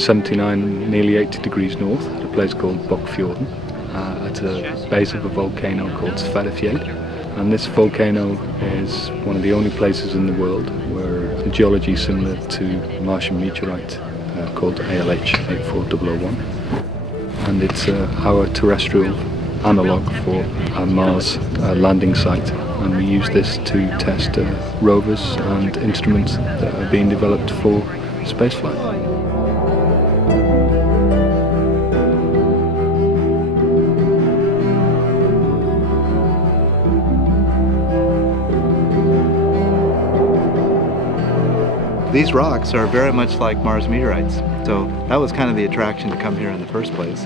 79, nearly 80 degrees north at a place called Bockfjorden, at a base of a volcano called Sverrefjell. And this volcano is one of the only places in the world where the geology is similar to a Martian meteorite called ALH 84001. And it's our terrestrial analogue for a Mars landing site. And we use this to test rovers and instruments that are being developed for spaceflight. These rocks are very much like Mars meteorites, so that was kind of the attraction to come here in the first place.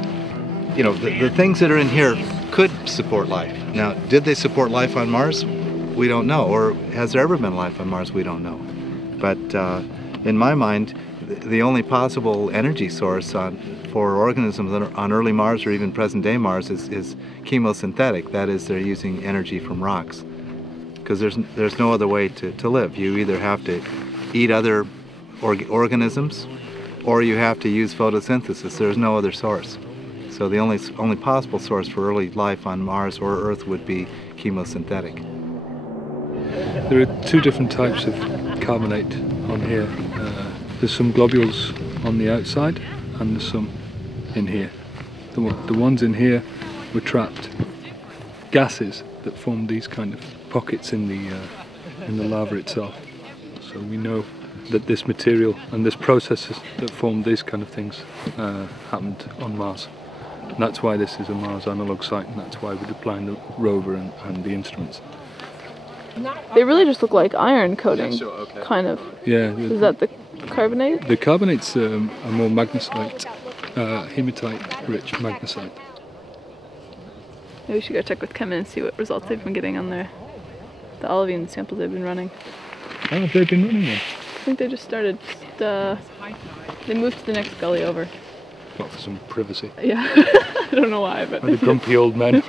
You know, the things that are in here could support life. Now, did they support life on Mars? We don't know. Or has there ever been life on Mars? We don't know. But in my mind, the only possible energy source for organisms on early Mars or even present-day Mars is chemosynthetic. That is, they're using energy from rocks. Because there's no other way to live. You either have to eat other organisms, or you have to use photosynthesis. There's no other source. So the only possible source for early life on Mars or Earth would be chemosynthetic. There are two different types of carbonate on here. There's some globules on the outside, and there's some in here. The ones in here were trapped gases that formed these kind of pockets in the lava itself. So we know that this material and this processes that formed these kind of things happened on Mars. And that's why this is a Mars analog site, and that's why we're deploying the rover and the instruments. They really just look like iron coating, kind of. Yeah. Is that the carbonate? The carbonate's a more magnesite, hematite-rich magnesite. Maybe we should go check with Kemen and see what results they've been getting on the olivine samples they've been running. How have they been running then? I think they just started, they moved to the next gully over. What, for some privacy? Yeah, I don't know why, but... The grumpy old men.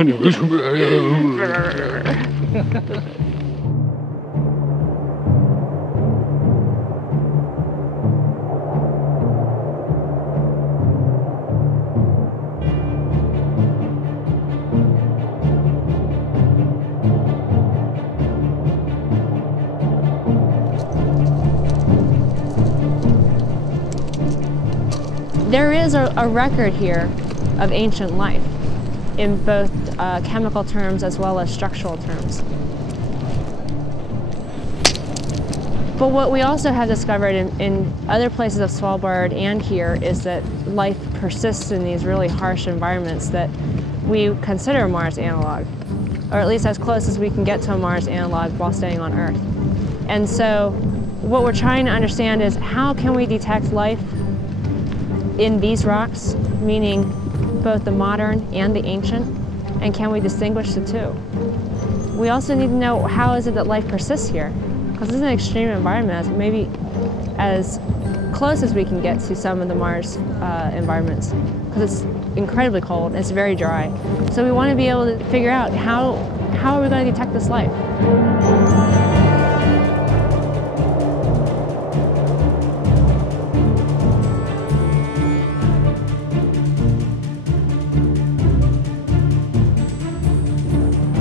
There is a record here of ancient life in both chemical terms as well as structural terms. But what we also have discovered in other places of Svalbard and here is that life persists in these really harsh environments that we consider Mars analog, or at least as close as we can get to a Mars analog while staying on Earth. And so what we're trying to understand is how can we detect life in these rocks, meaning both the modern and the ancient, and can we distinguish the two? We also need to know how is it that life persists here, because this is an extreme environment, maybe as close as we can get to some of the Mars environments, because it's incredibly cold and it's very dry. So we want to be able to figure out how are we going to detect this life?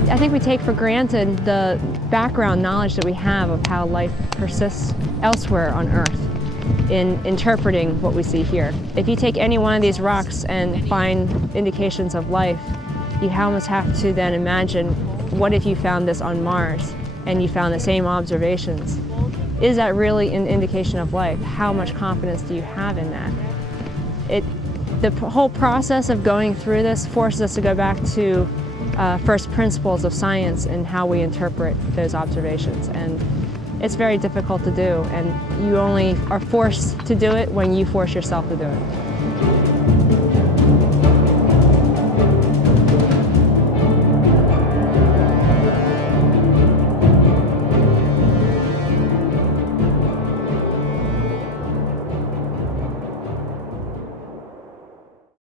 I think we take for granted the background knowledge that we have of how life persists elsewhere on Earth in interpreting what we see here. If you take any one of these rocks and find indications of life, you almost have to then imagine, what if you found this on Mars and you found the same observations? Is that really an indication of life? How much confidence do you have in that? The whole process of going through this forces us to go back to first principles of science and how we interpret those observations. And it's very difficult to do, and you only are forced to do it when you force yourself to do it.